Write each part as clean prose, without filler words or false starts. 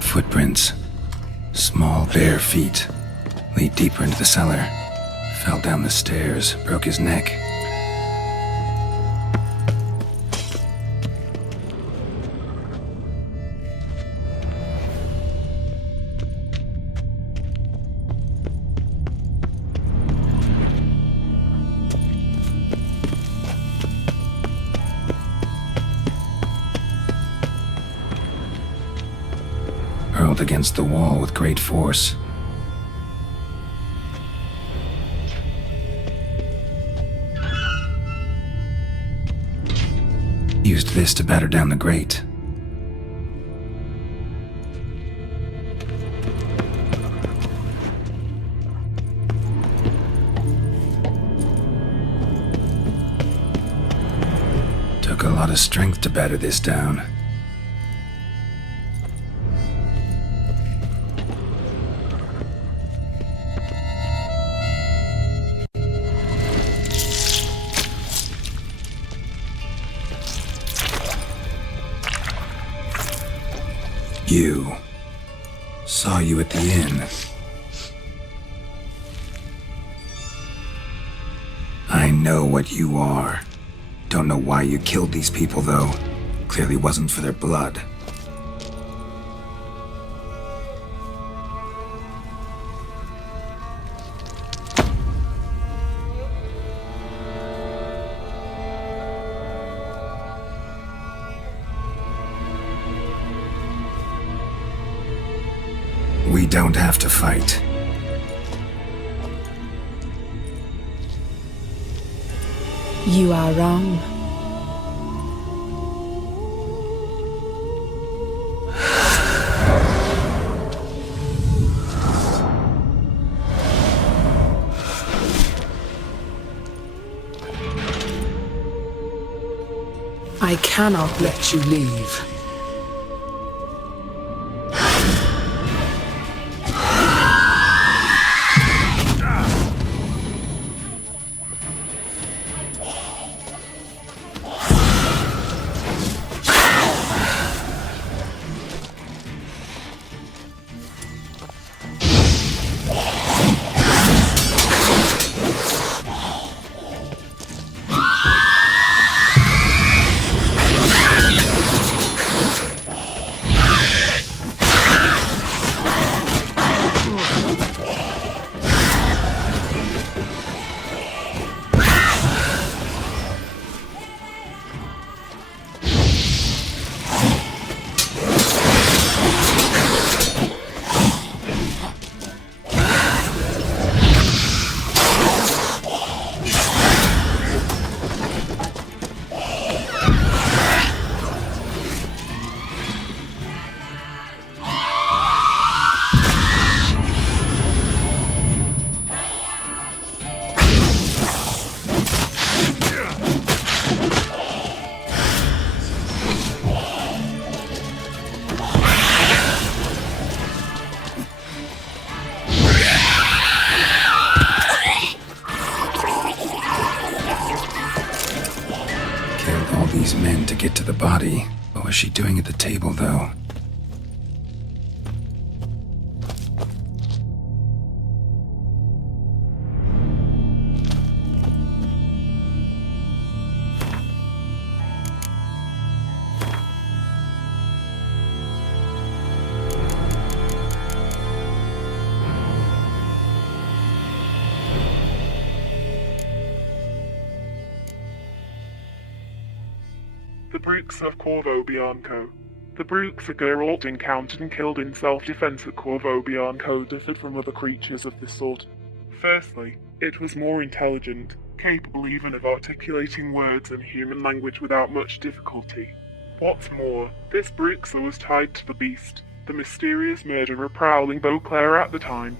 Footprints. Small, bare feet. Lead deeper into the cellar. Fell down the stairs, broke his neck. Hurled against the wall with great force. Used this to batter down the grate. Took a lot of strength to batter this down. You. Saw you at the inn. I know what you are. Don't know why you killed these people, though. Clearly wasn't for their blood. We don't have to fight. You are wrong. I cannot let you leave. Get to the body. What was she doing at the table, though? The Bruxa of Corvo Bianco. The Bruxa Geralt encountered and killed in self-defense at Corvo Bianco differed from other creatures of this sort. Firstly, it was more intelligent, capable even of articulating words and human language without much difficulty. What's more, this Bruxa was tied to the Beast, the mysterious murderer prowling Beauclair at the time.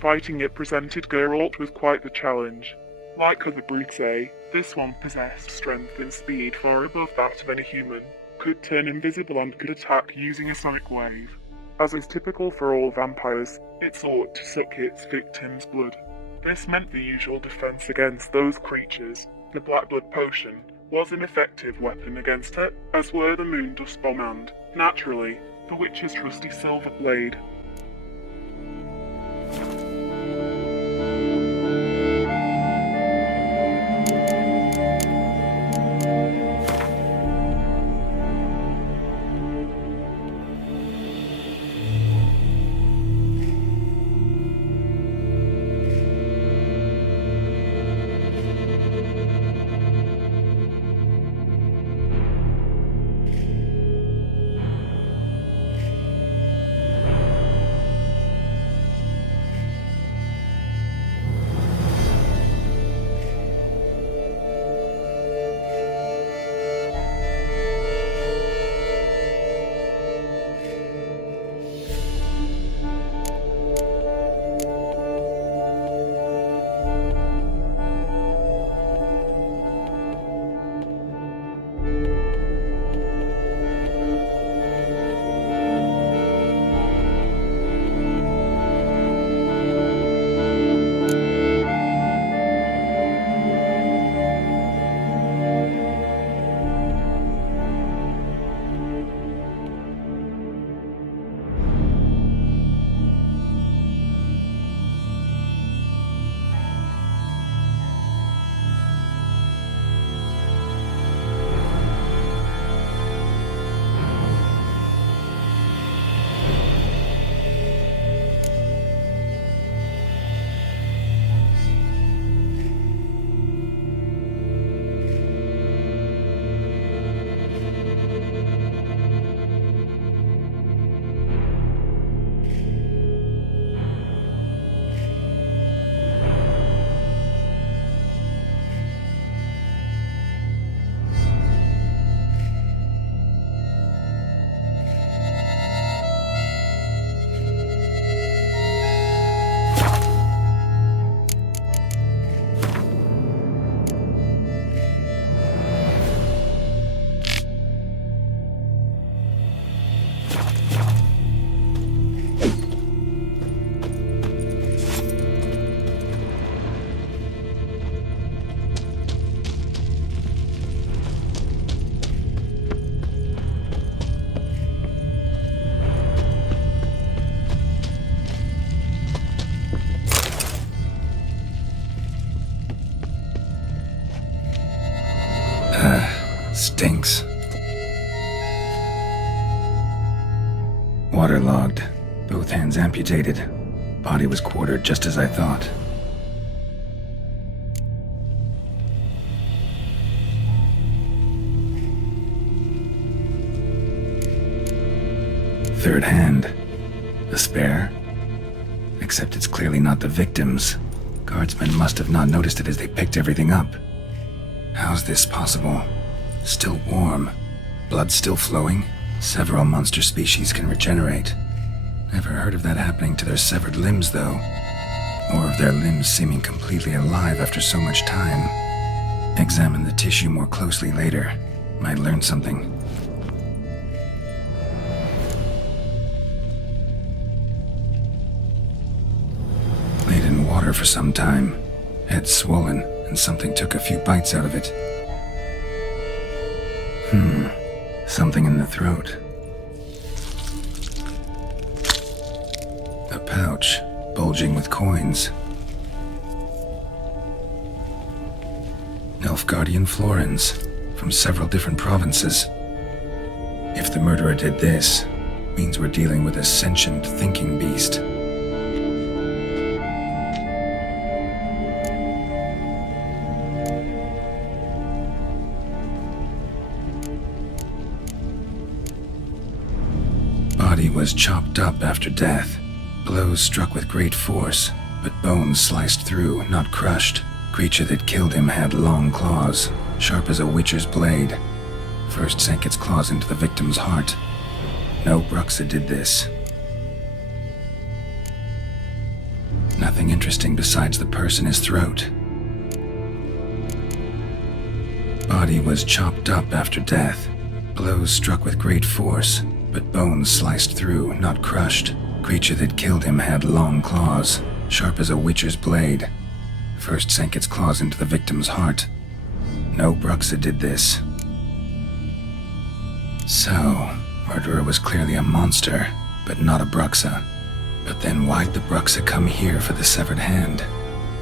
Fighting it presented Geralt with quite the challenge. Like other Bruxae, This one possessed strength and speed far above that of any human, could turn invisible and could attack using a sonic wave. As is typical for all vampires, it sought to suck its victims' blood. This meant the usual defense against those creatures, the Black Blood Potion, was an effective weapon against it, as were the Moon Dust Bomb and, naturally, the witch's trusty Silver Blade. Stinks. Waterlogged. Both hands amputated. Body was quartered just as I thought. Third hand. A spare? Except it's clearly not the victim's. Guardsmen must have not noticed it as they picked everything up. How's this possible? Still warm. Blood still flowing? Several monster species can regenerate. Never heard of that happening to their severed limbs, though. Or of their limbs seeming completely alive after so much time. Examine the tissue more closely later. Might learn something. Laid in water for some time. Head swollen, and something took a few bites out of it. Something in the throat. A pouch, bulging with coins. Nilfgaardian florins, from several different provinces. If the murderer did this, means we're dealing with a sentient thinking beast. Body was chopped up after death. Blows struck with great force, but bones sliced through, not crushed. Creature that killed him had long claws, sharp as a witcher's blade. First sank its claws into the victim's heart. No Bruxa did this. Nothing interesting besides the purse in his throat. body was chopped up after death. Blows struck with great force, but bones sliced through, not crushed. Creature that killed him had long claws, sharp as a witcher's blade. First sank its claws into the victim's heart. No Bruxa did this. So, murderer was clearly a monster, but not a Bruxa. But then why'd the Bruxa come here for the severed hand?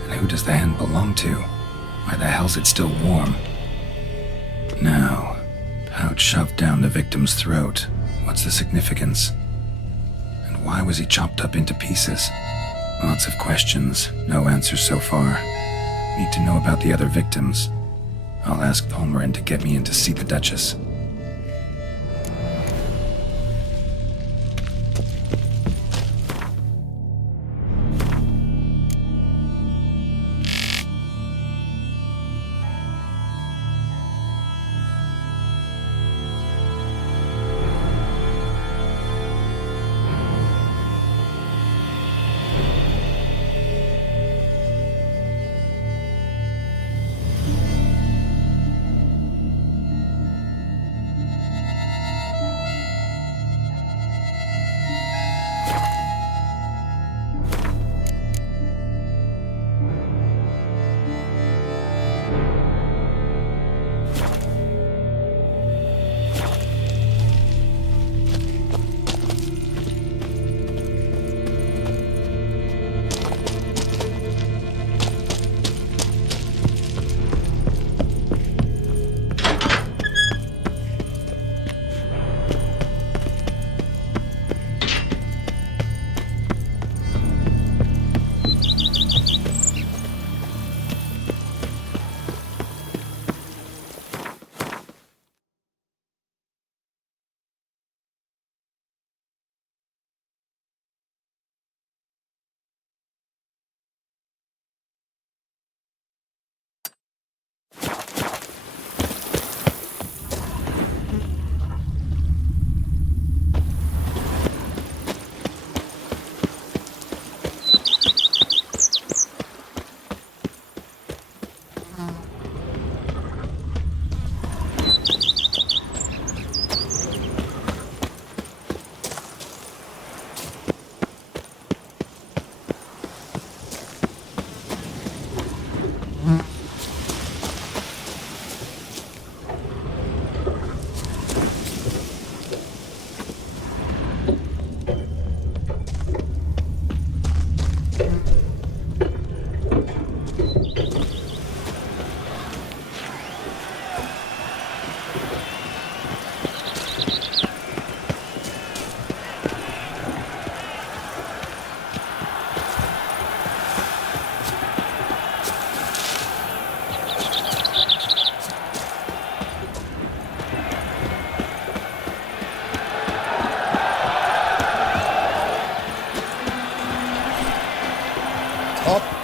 And who does the hand belong to? Why the hell's it still warm? Now, pouch shoved down the victim's throat. What's the significance? And why was he chopped up into pieces? Lots of questions, no answers so far. Need to know about the other victims. I'll ask Palmerin to get me in to see the Duchess.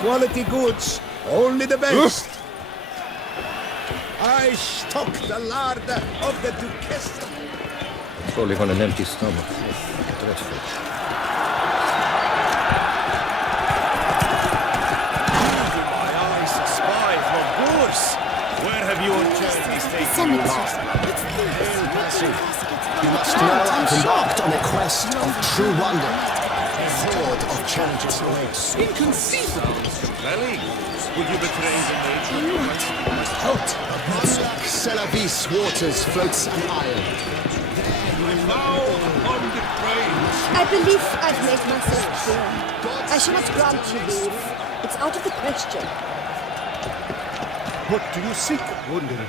Quality goods, only the best. I stock the larder of the Duchess. Falling on an empty stomach. Dreadful. My eyes spy from Bourse. Where have your journeys taken you? You must know I've embarked on a quest of true wonder. A horde of challenges awaits. Inconceivable, Mr. Belling. Would you betray the nature of my Out of Celavis waters floats an isle. now upon the praise? I believe I've made myself clear. I shall not grant you leave. It's out of the question. What do you seek, Wanderer?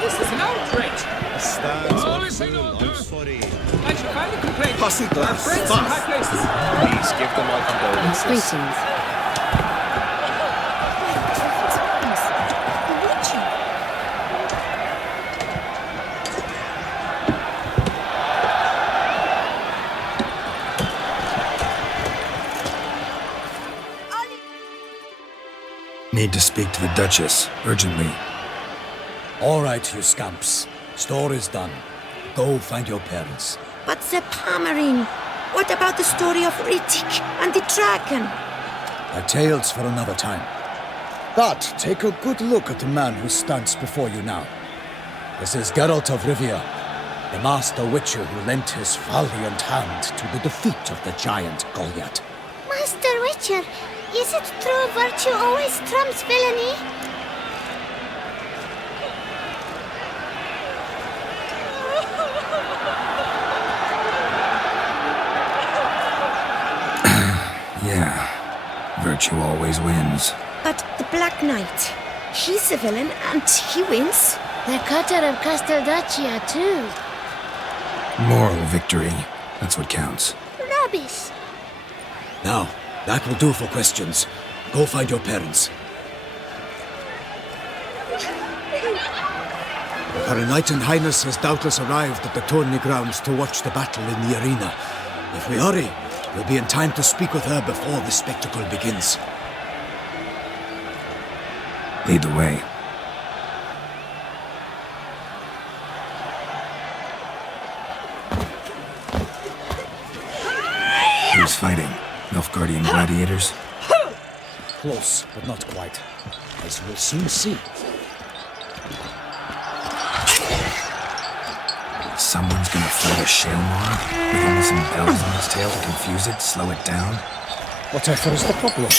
This is an outrage! Stands All on is in full. order. I'm sorry. I shall find a complaint. Pass it, Our lads. friends in high places. Please give them my condolences. Greetings. Need to speak to the Duchess, urgently. All right, you scamps. Story's done. Go find your parents. But the Palmerine, what about the story of Riddick and the dragon? Our tales for another time. But take a good look at the man who stands before you now. This is Geralt of Rivia, the master witcher who lent his valiant hand to the defeat of the giant Goliath. Master Witcher, is it true virtue always trumps villainy? Yeah, virtue always wins. But the Black Knight, he's a villain and he wins. The cutter of Casteldacia, too. Moral victory, that's what counts. Rubbish. Now, that will do for questions. Go find your parents. Her Enlightened Highness has doubtless arrived at the tourney grounds to watch the battle in the arena. If we hurry, we'll be in time to speak with her before the spectacle begins. Lead the way. Who's fighting? Nilfgaardian gladiators? Close, but not quite. As we'll soon see. Someone's gonna fight a Shaelamaar with only some bells on its tail to confuse it, slow it down? Whatever is the problem?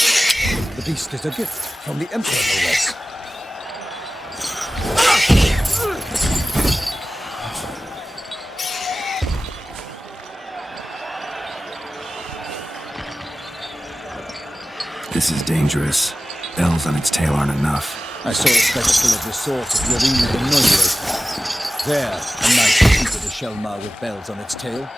The beast is a gift from the Emperor, no less. This is dangerous. Bells on its tail aren't enough. I saw a spectacle of the sort at the arena in Norway. There, a knight defeated a Shaelamaar with bells on its tail.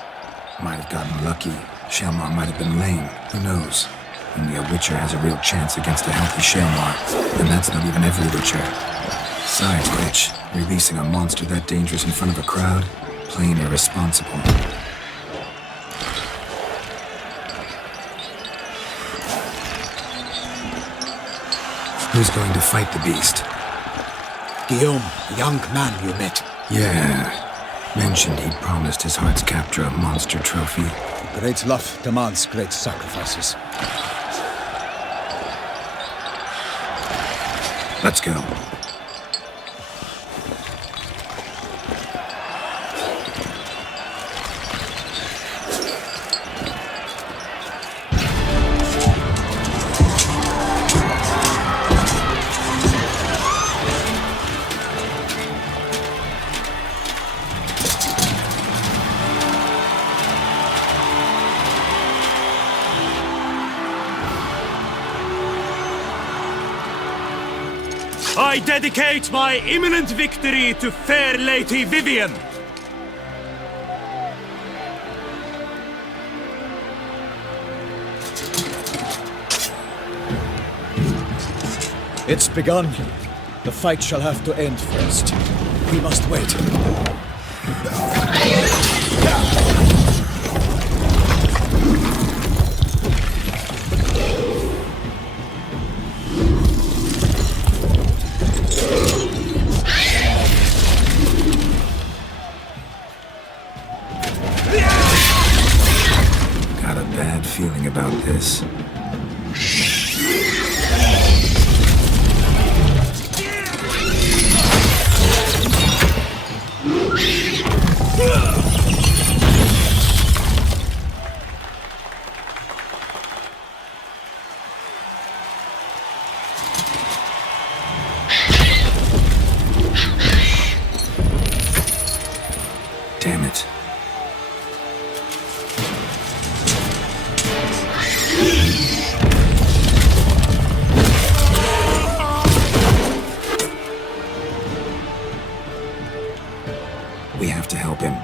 Might have gotten lucky. Shaelamaar might have been lame. Who knows? Only a witcher has a real chance against a healthy Shaelamaar. And that's not even every witcher. Besides which, releasing a monster that dangerous in front of a crowd? Plain irresponsible. Who's going to fight the beast? Guillaume, the young man you met. Yeah. Mentioned he'd promised his heart's captor a monster trophy. Great love demands great sacrifices. Let's go. I dedicate my imminent victory to fair Lady Vivian. It's begun. The fight shall have to end first. We must wait. Got a bad feeling about this. Damn it. We have to help him.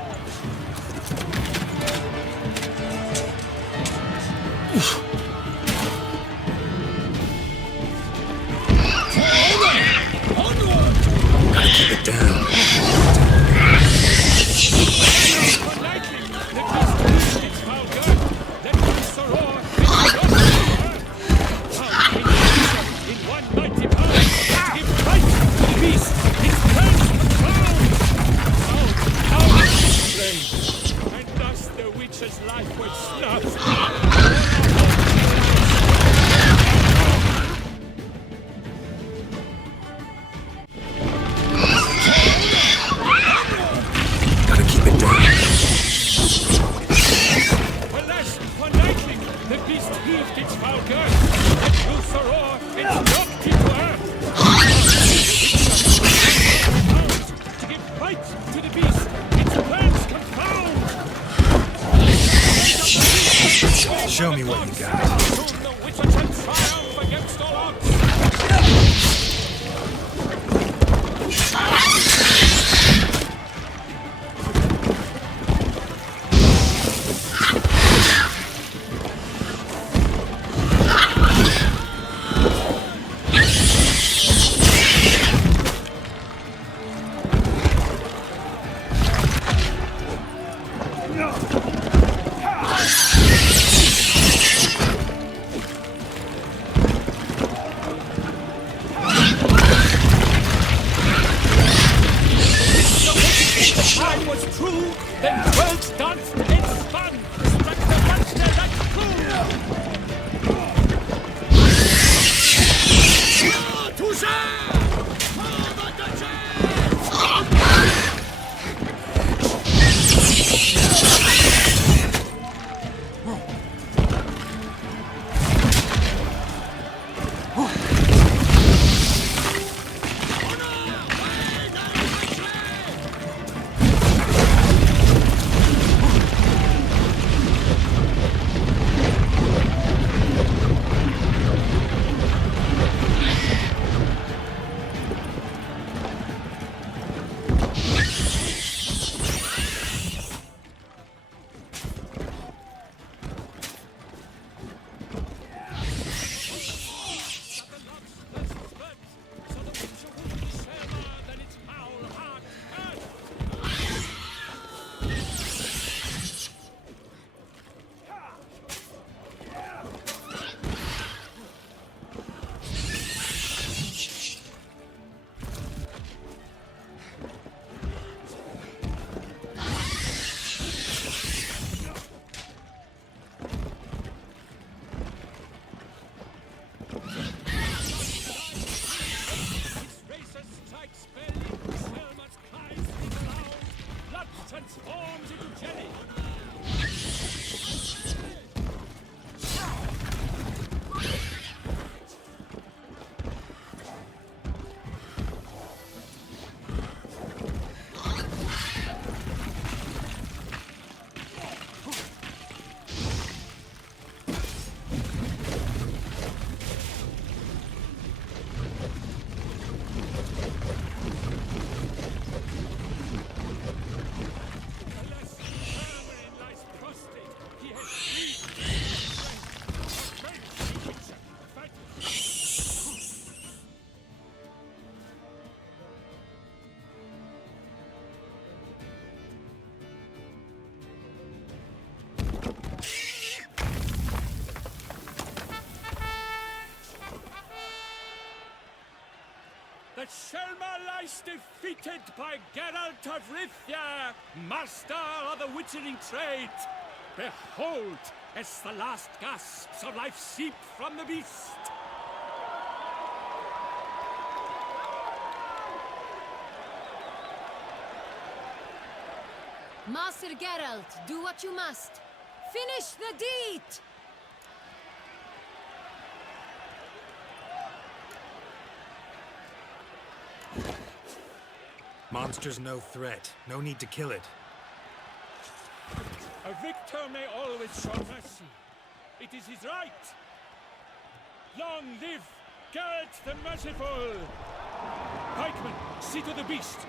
Gotta keep it down. his life with snuff. Gotta keep it down. Alas, one lightning, the beast heaved its foul girth, and through furore, it knocked into earth. To give fight to the beast, its plans confound. Show me what you got. Soon the witcher shall triumph against all odds. That Shaelamaar lies defeated by Geralt of Rivia, master of the witchering trade. Behold, as the last gasps of life seep from the beast. Master Geralt, do what you must. Finish the deed! Monster's no threat. No need to kill it. A victor may always show mercy. It is his right. Long live Geralt the Merciful! Pikeman, see to the beast.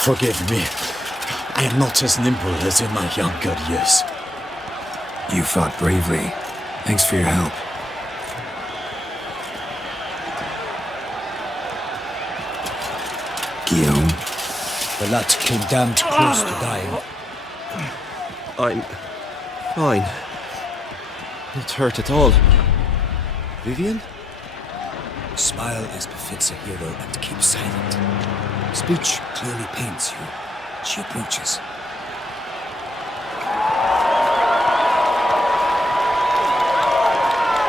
Forgive me. I am not as nimble as in my younger years. You fought bravely. Thanks for your help. Guillaume. The lad came damned close to dying. Fine. Not hurt at all. Vivian? Smile as befits a hero and keep silent. Speech clearly pains you. She approaches.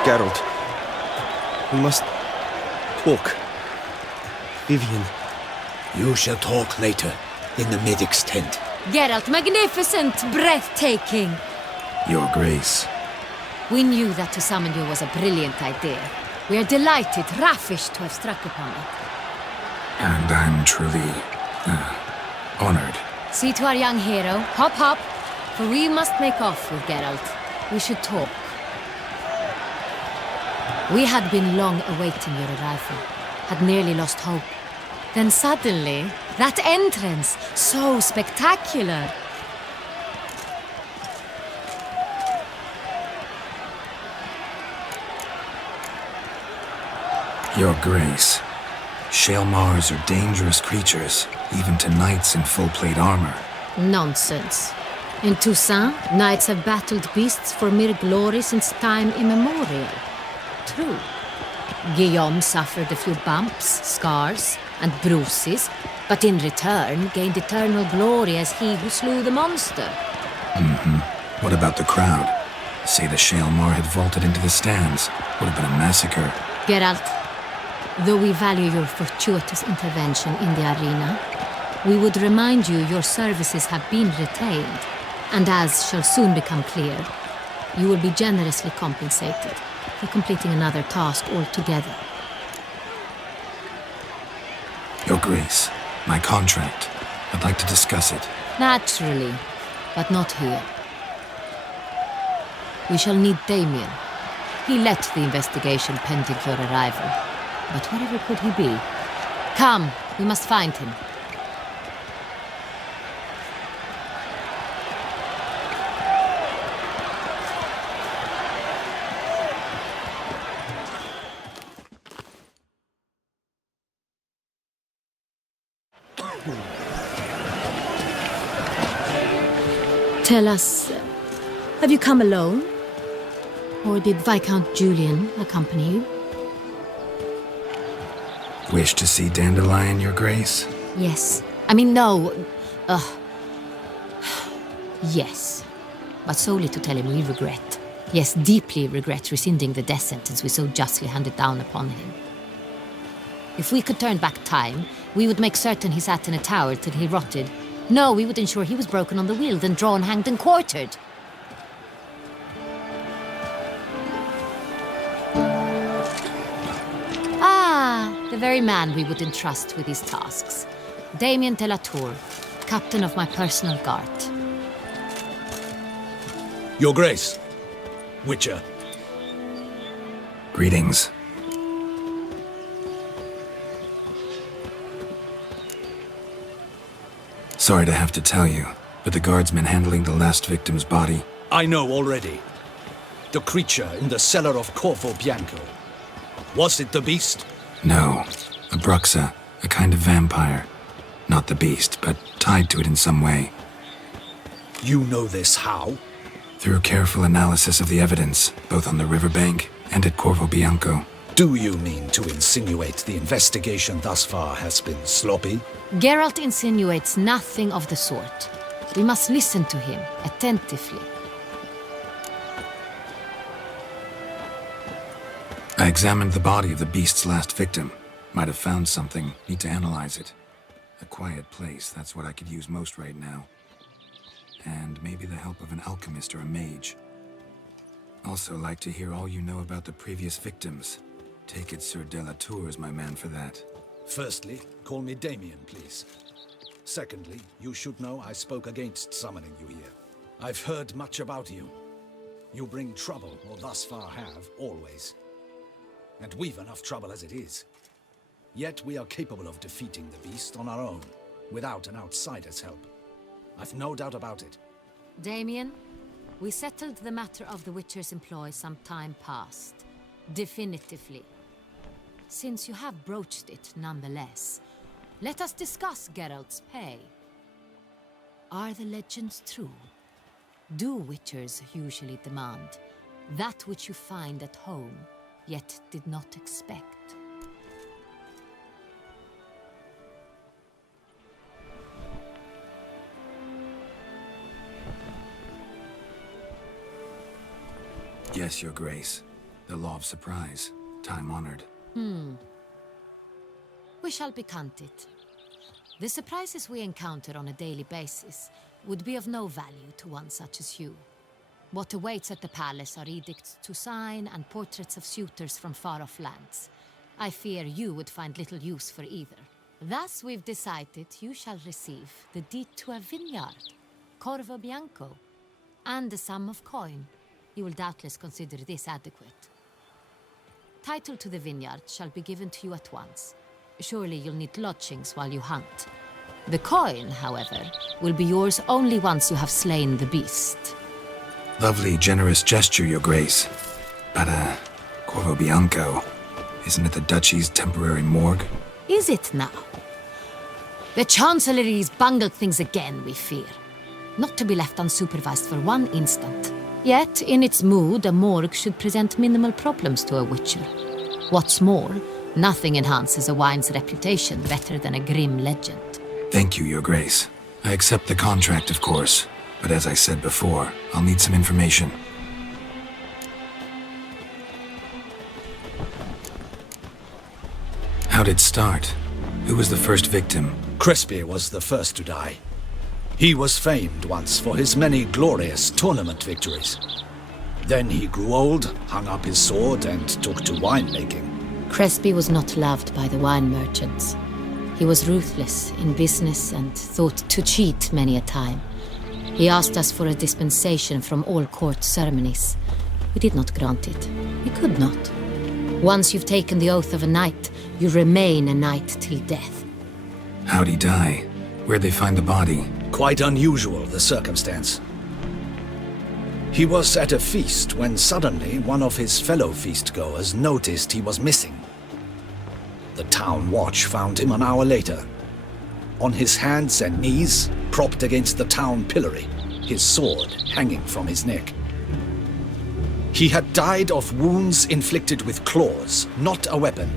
Geralt. We must talk. Vivian. You shall talk later, in the medic's tent. Geralt, magnificent, breathtaking. Your Grace. We knew that to summon you was a brilliant idea. We are delighted, ravished to have struck upon it. And I'm truly, honored. See to our young hero. Hop, hop. For we must make off with Geralt. We should talk. We had been long awaiting your arrival. Had nearly lost hope. Then suddenly, that entrance, so spectacular. Your Grace. Shaelamaars are dangerous creatures, even to knights in full plate armor. Nonsense. In Toussaint, knights have battled beasts for mere glory since time immemorial. True. Guillaume suffered a few bumps, scars, and bruises, but in return gained eternal glory as he who slew the monster. What about the crowd? Say the Shaelamaar had vaulted into the stands. Would have been a massacre. Geralt, though we value your fortuitous intervention in the arena, we would remind you your services have been retained, and as shall soon become clear, you will be generously compensated for completing another task altogether. Your Grace, my contract. I'd like to discuss it. Naturally, but not here. We shall need Damien. He led the investigation pending your arrival. But wherever could he be? Come, we must find him. Tell us, have you come alone? Or did Viscount Julian accompany you? Wish to see Dandelion, Your Grace? Yes. I mean, no. Yes. But solely to tell him we regret. Yes, deeply regret rescinding the death sentence we so justly handed down upon him. If we could turn back time, we would make certain he sat in a tower till he rotted. No, we would ensure he was broken on the wheel, then drawn, hanged, and quartered. The very man we would entrust with these tasks. Damien de la Tour, captain of my personal guard. Your Grace. Witcher. Greetings. Sorry to have to tell you, but the guardsman handling the last victim's body... I know already. The creature in the cellar of Corvo Bianco. Was it the beast? No, a Bruxa, a kind of vampire. Not the beast, but tied to it in some way. You know this how? Through careful analysis of the evidence, both on the riverbank and at Corvo Bianco. Do you mean to insinuate the investigation thus far has been sloppy? Geralt insinuates nothing of the sort. We must listen to him attentively. I examined the body of the beast's last victim. Might have found something. Need to analyze it. A quiet place, that's what I could use most right now. And maybe the help of an alchemist or a mage. Also like to hear all you know about the previous victims. Take it Sir de la Tour is my man for that. Firstly, call me Damien, please. Secondly, you should know I spoke against summoning you here. I've heard much about you. You bring trouble, or thus far have, always. And we've enough trouble as it is. Yet we are capable of defeating the beast on our own, without an outsider's help. I've no doubt about it. Damien, we settled the matter of the Witcher's employ some time past. Definitively. Since you have broached it nonetheless, let us discuss Geralt's pay. Are the legends true? do witchers usually demand? That which you find at home, yet did not expect. Yes, Your Grace. The law of surprise. Time-honored. We shall becant it. The surprises we encounter on a daily basis would be of no value to one such as you. What awaits at the palace are edicts to sign and portraits of suitors from far-off lands. I fear you would find little use for either. Thus we've decided you shall receive the deed to a vineyard, Corvo Bianco, and a sum of coin. You will doubtless consider this adequate. Title to the vineyard shall be given to you at once. Surely you'll need lodgings while you hunt. The coin, however, will be yours only once you have slain the beast. Lovely, generous gesture, Your Grace. But, Corvo Bianco, isn't it the Duchy's temporary morgue? Is it now? The Chancellery's bungled things again, we fear. Not to be left unsupervised for one instant. Yet, in its mood, a morgue should present minimal problems to a witcher. What's more, nothing enhances a wine's reputation better than a grim legend. Thank you, Your Grace. I accept the contract, of course. But as I said before, I'll need some information. How'd it start? Who was the first victim? Crespi was the first to die. He was famed once for his many glorious tournament victories. Then he grew old, hung up his sword, and took to winemaking. Crespi was not loved by the wine merchants. He was ruthless in business and thought to cheat many a time. He asked us for a dispensation from all court ceremonies. We did not grant it. We could not. Once you've taken the oath of a knight, you remain a knight till death. How'd he die? Where'd they find the body? Quite unusual, the circumstance. He was at a feast when suddenly one of his fellow feastgoers noticed he was missing. The town watch found him an hour later. On his hands and knees, propped against the town pillory, his sword hanging from his neck. He had died of wounds inflicted with claws, not a weapon.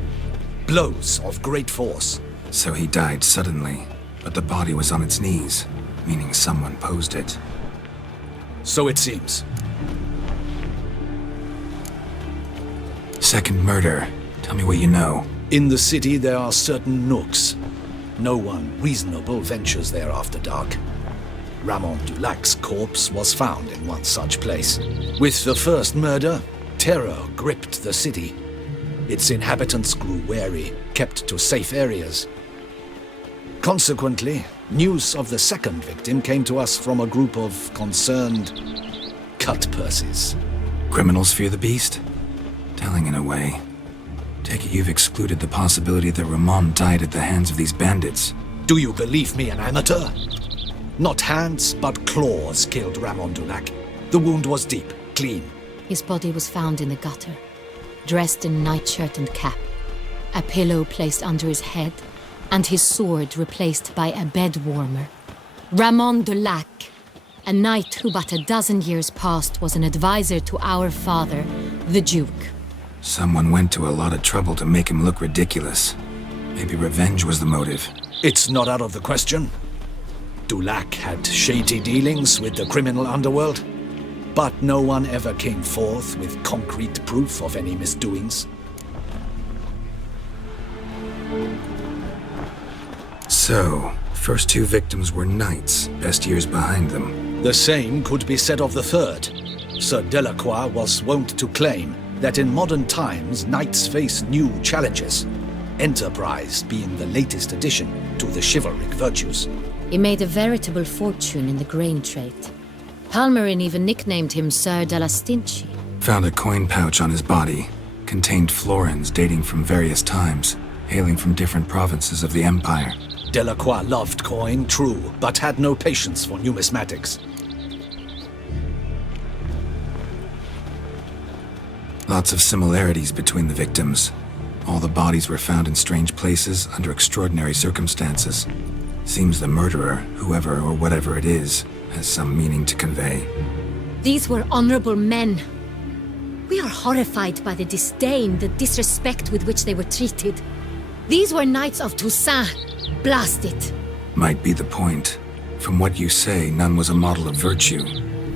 Blows of great force. So he died suddenly, but the body was on its knees, meaning someone posed it. So it seems. Second murder. Tell me what you know. In the city there are certain nooks. No one reasonable ventures there after dark. Ramon Dulac's corpse was found in one such place. With the first murder, terror gripped the city. Its inhabitants grew wary, kept to safe areas. Consequently, news of the second victim came to us from a group of concerned cut-purses. Criminals fear the beast? Telling in a way. Take it you've excluded the possibility that Ramon died at the hands of these bandits. Do you believe me an amateur? Not hands, but claws killed Ramon Dulac. The wound was deep, clean. His body was found in the gutter, dressed in nightshirt and cap, a pillow placed under his head, and his sword replaced by a bed warmer. Ramon Dulac, a knight who but a dozen years past was an advisor to our father, the Duke. Someone went to a lot of trouble to make him look ridiculous. Maybe revenge was the motive. It's not out of the question. Dulac had shady dealings with the criminal underworld, but no one ever came forth with concrete proof of any misdoings. So, first two victims were knights, best years behind them. The same could be said of the third. Sir Delacroix was wont to claim that in modern times knights face new challenges, enterprise being the latest addition to the chivalric virtues. He made a veritable fortune in the grain trade. Palmerin even nicknamed him Sir de la Stinchi. Found a coin pouch on his body. Contained florins dating from various times, hailing from different provinces of the Empire. Delacroix loved coin, true, but had no patience for numismatics. Lots of similarities between the victims. All the bodies were found in strange places under extraordinary circumstances. Seems the murderer, whoever or whatever it is, has some meaning to convey. These were honorable men. We are horrified by the disdain, the disrespect with which they were treated. These were Knights of Toussaint. Blast it. Might be the point. From what you say, none was a model of virtue.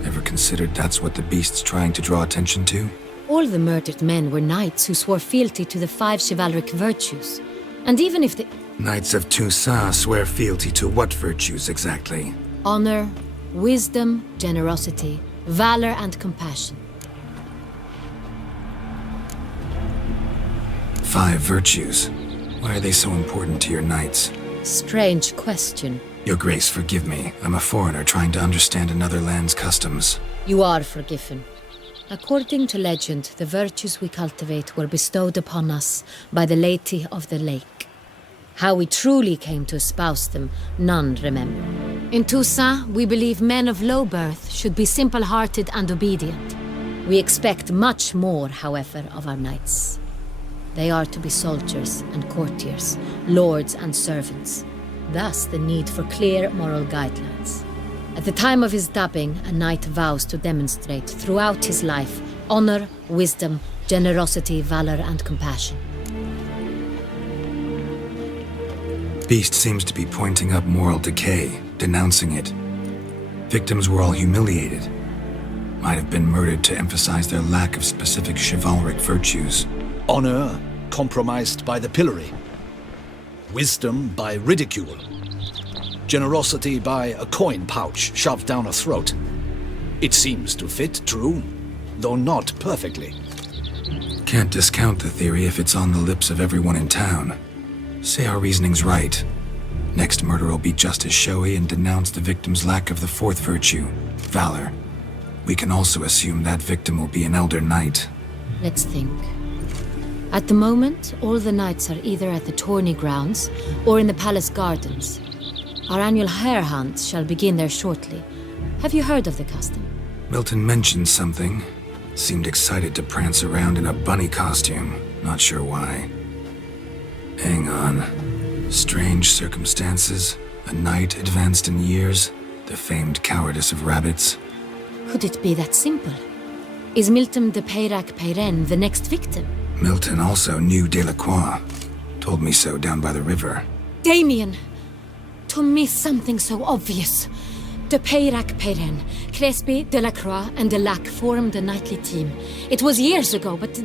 Ever considered that's what the beast's trying to draw attention to? All the murdered men were knights who swore fealty to the 5 chivalric virtues. And even if the... Knights of Toussaint swear fealty to what virtues exactly? Honor, wisdom, generosity, valor and compassion. 5 virtues. Why are they so important to your knights? Strange question. Your Grace, forgive me. I'm a foreigner trying to understand another land's customs. You are forgiven. According to legend, the virtues we cultivate were bestowed upon us by the Lady of the Lake. How we truly came to espouse them, none remember. In Toussaint, we believe men of low birth should be simple-hearted and obedient. We expect much more, however, of our knights. They are to be soldiers and courtiers, lords and servants. Thus, the need for clear moral guidelines. At the time of his dubbing, a knight vows to demonstrate throughout his life honor, wisdom, generosity, valor, and compassion. Beast seems to be pointing up moral decay, denouncing it. Victims were all humiliated. Might have been murdered to emphasize their lack of specific chivalric virtues. Honor compromised by the pillory. Wisdom by ridicule. Generosity by a coin pouch shoved down a throat. It seems to fit, true, though not perfectly. Can't discount the theory if it's on the lips of everyone in town. Say our reasoning's right. Next murder will be just as showy and denounce the victim's lack of the 4th virtue, valor. We can also assume that victim will be an elder knight. Let's think. At the moment, all the knights are either at the tourney grounds or in the palace gardens. Our annual hare hunt shall begin there shortly. Have you heard of the custom? Milton mentioned something. Seemed excited to prance around in a bunny costume. Not sure why. Hang on. Strange circumstances. A knight advanced in years. The famed cowardice of rabbits. Could it be that simple? Is Milton de Peyrac-Peyren the next victim? Milton also knew Delacroix. Told me so down by the river. Damien! To miss something so obvious. De Peyrac-Peyren, Crespi, Delacroix, and Delac formed a knightly team. It was years ago, but...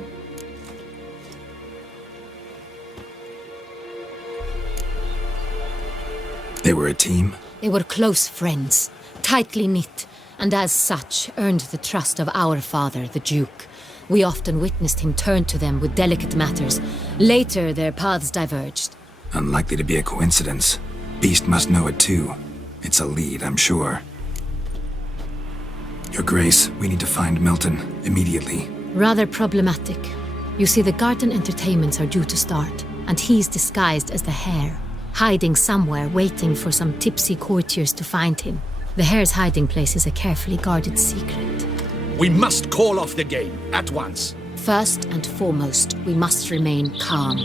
They were a team? They were close friends, tightly knit, and as such earned the trust of our father, the Duke. We often witnessed him turn to them with delicate matters. Later, their paths diverged. Unlikely to be a coincidence. Beast must know it too. It's a lead, I'm sure. Your Grace, we need to find Milton, immediately. Rather problematic. You see, the garden entertainments are due to start, and he's disguised as the hare, hiding somewhere, waiting for some tipsy courtiers to find him. The hare's hiding place is a carefully guarded secret. We must call off the game, at once. First and foremost, we must remain calm.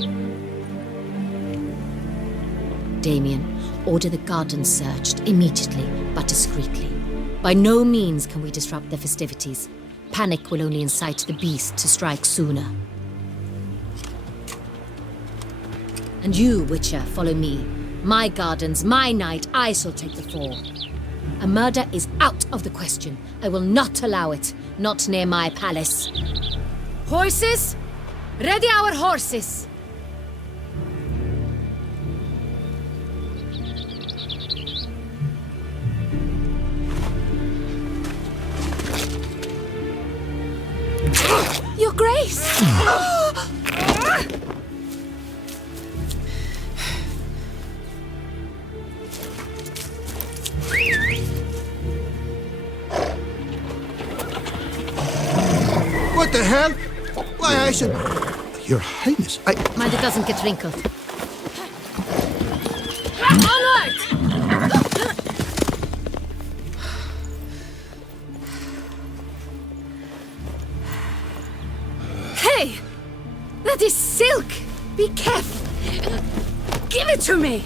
Damien, order the garden searched immediately, but discreetly. By no means can we disrupt the festivities. Panic will only incite the beast to strike sooner. And you, Witcher, follow me. My gardens, my night, I shall take the fall. A murder is out of the question. I will not allow it. Not near my palace. Horses? Ready our horses! Your Grace! What the hell? Why, I should... Your Highness, Mind it doesn't get wrinkled. Onward! Hey! That is silk! Be careful! Give it to me!